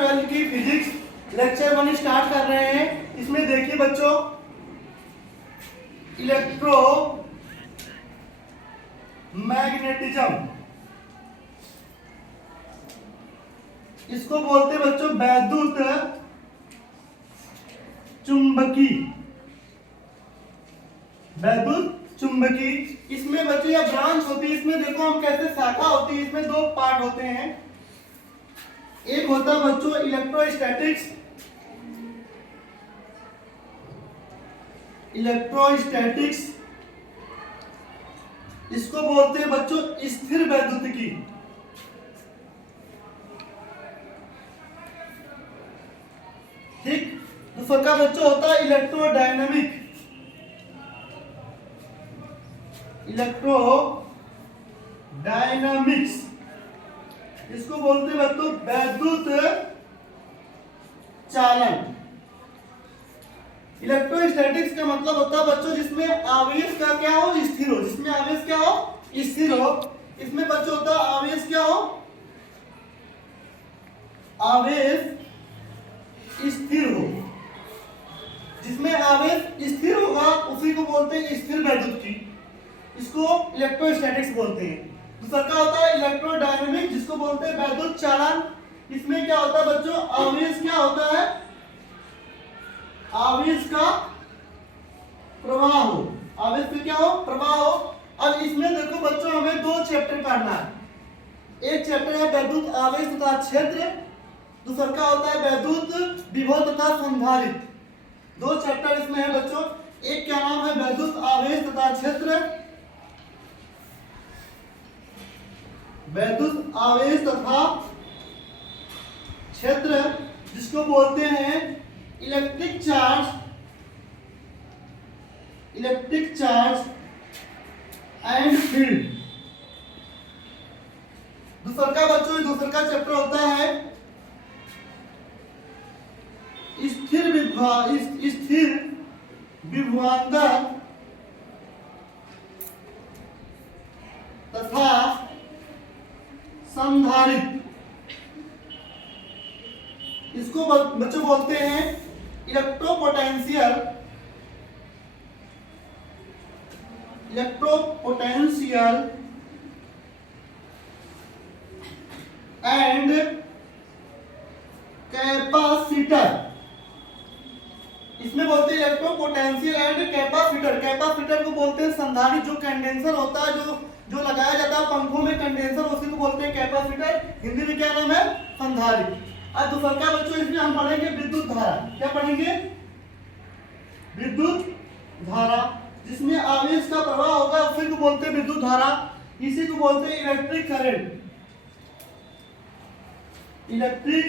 12 की physics lecture 1 start कर रहे हैं। इसमें देखिए बच्चों, इलेक्ट्रो मैग्नेटिज्म, इसको बोलते हैं बच्चों वैद्युत चुंबकी। वैद्युत चुंबकी, इसमें बच्चों यह ब्रांच होती है। इसमें देखो हम कैसे शाखा होती है, इसमें दो पार्ट होते हैं। एक होता है बच्चों इलेक्ट्रोस्टैटिक्स, इलेक्ट्रोस्टैटिक्स इसको बोलते हैं बच्चों स्थिर वैद्युतिकी। ठीक, दूसरा का बच्चों होता है इलेक्ट्रोडायनामिक, इलेक्ट्रो डायनामिक्स इसको बोलते हैं बच्चों वैद्युत चालन। इलेक्ट्रोस्टैटिक्स का मतलब होता है बच्चों जिसमें आवेश का क्या हो, स्थिर हो, जिसमें आवेश क्या हो, स्थिर हो। इसमें बच्चों होता है आवेश क्या हो, आवेश स्थिर हो। जिसमें आवेश स्थिर होगा उसी को बोलते हैं स्थिर वैद्युतिकी, इसको इलेक्ट्रोस्टैटिक्स बोलते हैं। दूसरा क्या होता है इलेक्ट्रोडायनामिक, जिसको बोलते हैं वैद्युत चालन। इसमें क्या होता है बच्चों, आवेश क्या होता है, आवेश का प्रवाह हो, आवेश का क्या हो, प्रवाह हो। अब इसमें देखो बच्चों हमें दो चैप्टर पढ़ना है। एक चैप्टर है वैद्युत आवेश तथा क्षेत्र, दूसरा क्या होता है वैद्युत विभव तथा संधारित्र। दो चैप्टर इसमें है बच्चों। एक क्या नाम है वैद्युत आवेश तथा क्षेत्र, वैद्युत आवेश तथा क्षेत्र, जिसको बोलते हैं electric charge, electric charge and field. दूसरा का बच्चों, दूसरा का चैप्टर होता है स्थिर विभवांतर तथा संधारित्र। इसको बच्चों बोलते हैं इलेक्ट्रोपोटेंशियल, इलेक्ट्रोपोटेंशियल एंड कैपेसिटर। इसमें बोलते हैं इलेक्ट्रोपोटेंशियल एंड कैपेसिटर। कैपेसिटर को बोलते हैं संधारित्र, जो कंडेंसर होता है, जो लगाया जाता है पंखों में कंडेंसर, उसी को बोलते हैं कैपेसिटर। हिंदी में क्या नाम है, संधारित्र। अब दूसरा क्या बच्चों, इसमें हम पढ़ेंगे विद्युत धारा। क्या पढ़ेंगे, विद्युत धारा, जिसमें आवेश का प्रवाह होगा उसी को बोलते हैं विद्युत धारा। इसी को बोलते हैं इलेक्ट्रिक करंट, इलेक्ट्रिक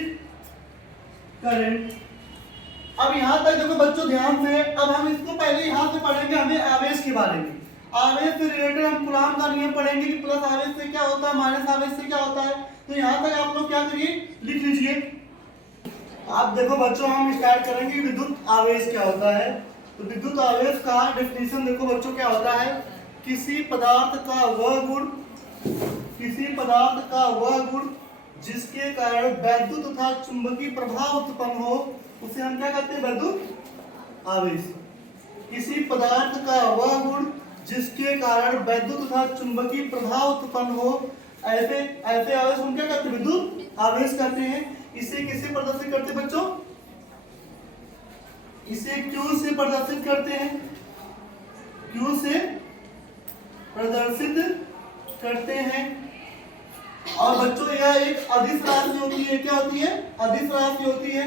करंट। अब यहां तक देखो बच्चों ध्यान से। अब हम इसको पहले यहां से पढ़ेंगे, हमें आवेश के बारे में। आवेश से रिलेटेड हम कूलॉम का नियम पढ़ेंगे कि प्लस आवेश से क्या होता है, माइनस आवेश से क्या होता है। तो यहां तक आप लोग क्या करिए, लिख लीजिए। आप देखो बच्चों, हम स्टार्ट करेंगे विद्युत आवेश क्या होता है। तो विद्युत आवेश का डेफिनेशन देखो बच्चों क्या होता है, किसी पदार्थ का वह गुण, किसी पदार्थ का वह गुण जिसके कारण वैद्युत तथा चुंबकीय प्रभाव उत्पन्न हो, उसे हम क्या कहते हैं, वैद्युत आवेश। किसी पदार्थ का वह गुण जिसके कारण वैद्युत तथा चुंबकीय प्रभाव उत्पन्न हो, ऐसे ऐसे आवेश हम क्या कहते हैं, विद्युत आवेश कहते हैं। इसे किसे प्रदर्शित करते हैं बच्चों, इसे Q से प्रदर्शित करते हैं, Q से प्रदर्शित करते हैं। और बच्चों यह एक अदिश राशि होती है। क्या होती है, अदिश राशि होती है।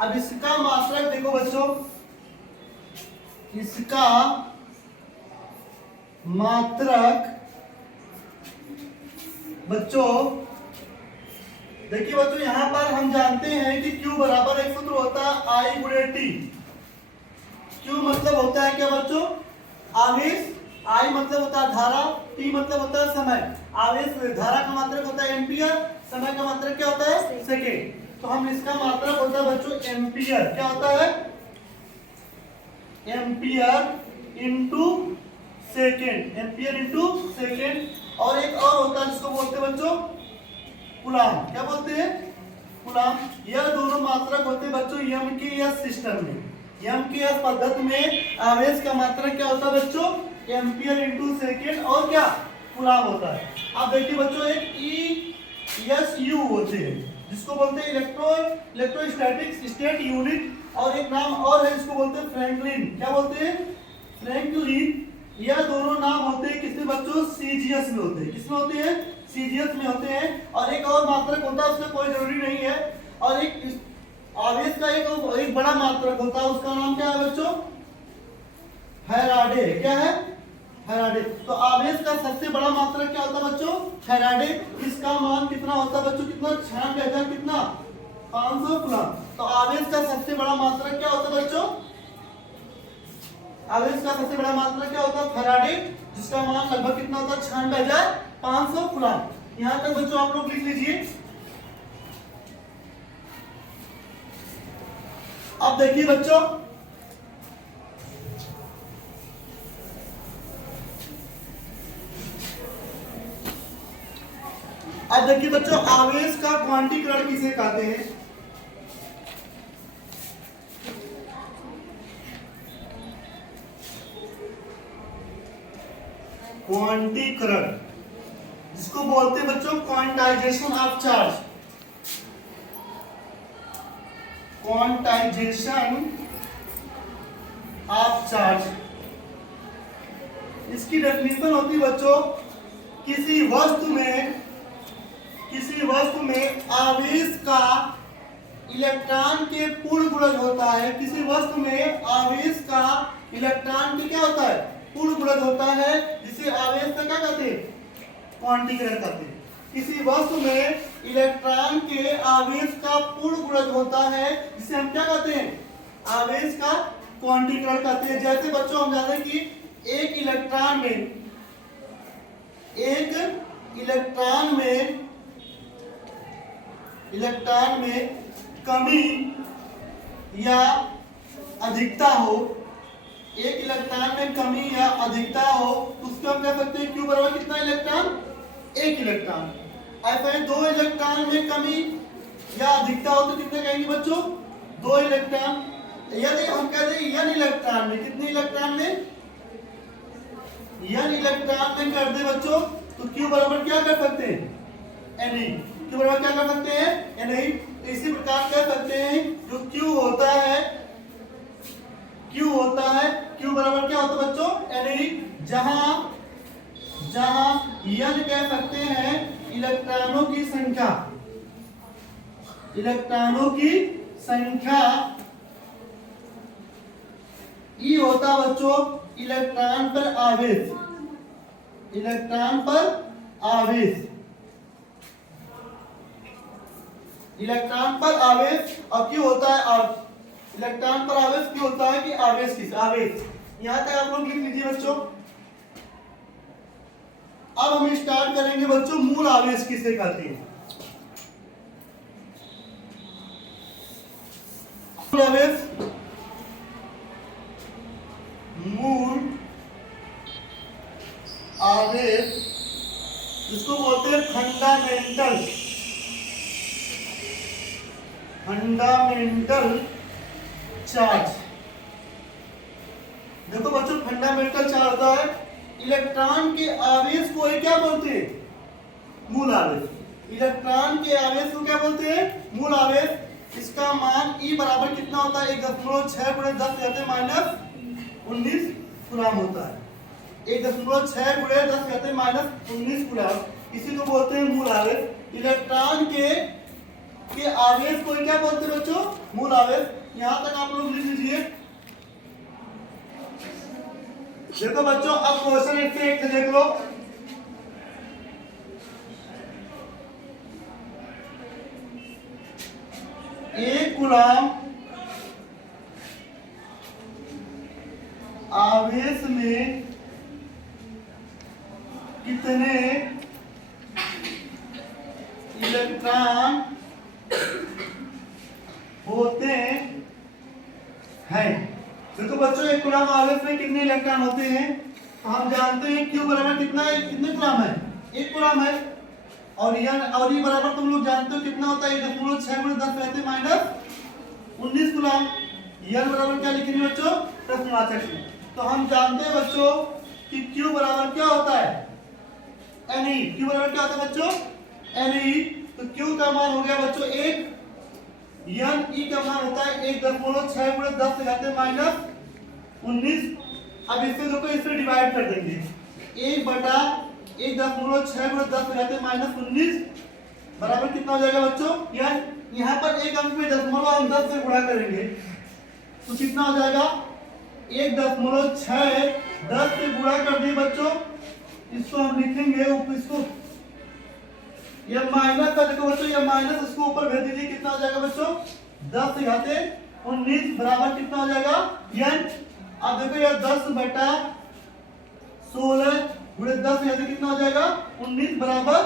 अब इसका मात्रक देखो बच्चों, इसका मात्रक बच्चों देखिए बच्चों, यहां पर हम जानते हैं कि Q बराबर एक सूत्र होता है I गुणे T। Q मतलब होता है क्या बच्चों, आवेश, I मतलब होता है धारा, T मतलब होता है समय। आवेश धारा का मात्रक होता है एम्पियर, समय का मात्रक क्या होता है, सेकेंड। तो हम इसका मात्रक होता है बच्चों एम्पियर। क्या होता है, ampere into second, ampere into second. और एक और होता है जिसको बोलते हैं बच्चों कूलॉम। क्या बोलते हैं, कूलाम। यह दोनों मात्रक होते हैं बच्चों एम.के.एस सिस्टम में। एम.के.एस पद्धति में आवेश का मात्रक क्या होता है बच्चों? एम्पियर इंटू सेकेंड और क्या कूलाम होता है। अब देखिए बच्चों एक ESU होते हैं जिसको बोलते हैं इलेक्ट्रोस्टैटिक स्टेट यूनिट, और एक नाम और है जिसको बोलते हैं फ्रैंकलिन। क्या बोलते हैं? फ्रैंकलिन। यह दोनों नाम होते हैं किसमें बच्चों? सीजीएस में होते हैं। किसमें होते हैं? सीजीएस में होते हैं। और एक और मात्रक होता है उसमें कोई जरूरी नहीं है। और एक आवेश का एक बड़ा मात्रक होता है, उसका नाम क्या है बच्चों? फैराडे। क्या है? फैराडे। तो आवेश का सबसे बड़ा मात्रक क्या होता है बच्चों? फैराडे। इसका मान कितना होता है बच्चों? कितना? 96,000 कितना? 500 कूलम। तो आवेश का सबसे बड़ा मात्रक क्या होता है बच्चों? आवेश का सबसे बड़ा मात्रक क्या होता है? फैराडे, जिसका मान लगभग कितना होता है? 96,500 कूलम। यहां तक बच्चों आप लोग लिख लीजिए। अब देखिए बच्चों, आवेश का क्वांटीकरण किसे कहते हैं? क्वांटीकरण, जिसको बोलते हैं बच्चों quantization of charge. Quantization of charge, इसकी डेफिनेशन होती है बच्चों किसी वस्तु में आवेश का इलेक्ट्रॉन के पूर्ण गुणज होता है। किसी वस्तु में आवेश का इलेक्ट्रॉन के क्या होता है? पूर्ण गुणज होता है, जिसे आवेश का क्या कहते हैं? क्वांटीकरण कहते हैं। किसी वस्तु में इलेक्ट्रॉन के आवेश का पूर्ण गुणज होता है, जिसे हम क्या कहते हैं? आवेश का क्वांटीकरण कहते हैं। जैसे बच्चों हम जानते हैं कि एक इलेक्ट्रॉन में कमी या अधिकता हो, एक इलेक्ट्रॉन में कमी या अधिकता हो, उसको हम कह सकते हैं Q बराबर कितना इलेक्ट्रॉन? एक इलेक्ट्रॉन। ऐसा है दो इलेक्ट्रॉन में कमी या अधिकता हो तो कितने कहेंगे बच्चों? दो इलेक्ट्रॉन। यदि हम कह दें n इलेक्ट्रॉन में, कितने इलेक्ट्रॉन में? n इलेक्ट्रॉन में कर दे बच्चों तो Q बराबर क्या कर सकते हैं? Na। Q बराबर क्या कर सकते हैं? Na। इसी प्रकार कह सकते हैं जो Q होता है Q बराबर क्या होता है बच्चों? Na। जहां n कह सकते हैं इलेक्ट्रॉनों की संख्या, E होता बच्चों इलेक्ट्रॉन पर आवेश, और Q होता है इलेक्ट्रॉन पर आवेश Q होता है कि आवेश। यहां तक आप लोग लिख लीजिए बच्चों। अब हम स्टार्ट करेंगे बच्चों मूल आवेश किसे कहते हैं? मूल आवेश जिसको बोलते हैं फंडामेंटल चार्ज। देखो बच्चों फंडामेंटल चार्ज होता है इलेक्ट्रॉन के आवेश को क्या बोलते हैं? मूल आवेश। इलेक्ट्रॉन के आवेश को क्या बोलते हैं? मूल आवेश। इसका मान E बराबर कितना होता है? 1.6 × 10⁻19 कूलम होता है। 1.6 × 10⁻19 कूलम। इसी को बोलते हैं मूल आवेश। इलेक्ट्रॉन के आवेश को क्या बोलते हैं बच्चों? मूल आवेश। यहां तक आप लोग लिख लीजिए। देखो बच्चों अब क्वेश्चन एक देख लो। एक कूलम आवेश में कितने इलेक्ट्रॉन होते हैं? देखो बच्चों एक कूलम आवेश में कितने इलेक्ट्रॉन होते हैं? तो हम जानते हैं Q बराबर कितने कूलम है? 1 कूलम है। और ये बराबर तुम लोग जानते हो कितना होता है 1.6 गुणे 10 रहते माइनस 19 कूलम। यन बराबर क्या लिखेंगे बच्चों, प्रश्नवाचक चिन्ह। तो हम जानते हैं बच्चों कि Q बराबर क्या होता है, Ne। Q बराबर क्या होता है बच्चों, Ne। तो Q का मान हो गया बच्चों 1, यन E का मान होता है 1.6 गुणे 10 से घाते माइनस 19। अब इससे देखो इससे डिवाइड कर देंगे, 1 बटा 1.6 गुणे 10 से घाते माइनस 19 बराबर कितना हो जाएगा बच्चों, यन यहाँ पर एक अंक में दशमलव हम 10 से गुणा करेंगे तो कितना हो जाएगा 1.6 10 से गुणा कर दिए बच्चों। इसको हम लिखेंगे इसको ये माइनस का, देखो बच्चों ये माइनस इसको ऊपर भेज दीजिए, कितना हो जाएगा बच्चों 10 से घाते 19 बराबर कितना हो जाएगा यन। अब देखो ये 10 बटा 16 गुणे 10 से कितना हो जाएगा 19 बराबर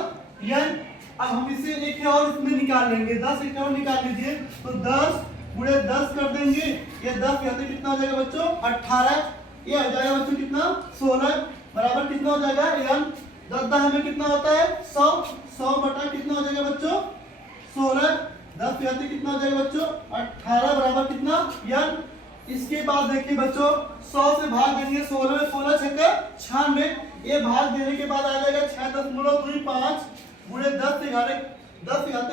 यन। अब हम इसे एक और इसमें निकाल लेंगे, 10 एक और निकाल लीजिए तो 10 गुणे 10 कर देंगे, ये 10 कहते कितना हो जाएगा बच्चों 18, ये हो जाएगा बच्चों कितना 16 बराबर कितना हो जाएगा यन। 10 हमें कितना होता है 100, 100 बटा कितना हो जाएगा बच्चों 16, 10 कहते कितना हो जाएगा बच्चों 18 बराबर कितना यन। इसके बाद देखिए बच्चों 100 से भाग देंगे, 16 में 16 छक्का 96, ये भाग देने के बाद आ जाएगा 6.25 गुणे 10 से घाते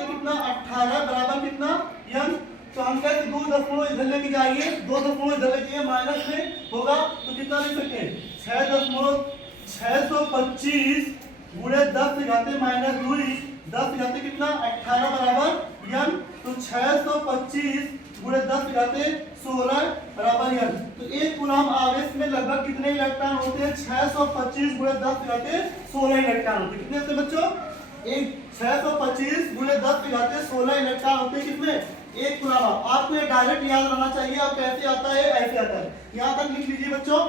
कितना 18 बराबर कितना यन। तो हम कहते 2 दशमलव इधर लेके जाइए, 2 दशमलव इधर लेके जाइए, माइनस में होगा तो कितना लिख सकते हैं 6.625 गुणे 10 से घाते माइनस 2, 10 से घाते कितना 18 बराबर यन। तो 625 गुणे 10 से घाते 16 बराबर यन। तो एक कूलम आवेश में लगभग कितने इलेक्ट्रॉन होते हैं 625 गुणे 10 से घाते 16 इलेक्ट्रॉन होते हैं। कितने होते बच्चों, एक 625 गुणे 10 से घाते 16 इलेक्ट्रॉन होते हैं कितने एक कूलम। आपको ये डायरेक्ट याद रहना चाहिए, आप कैसे आता है ऐसे आता है। यहाँ तक लिख लीजिए बच्चों।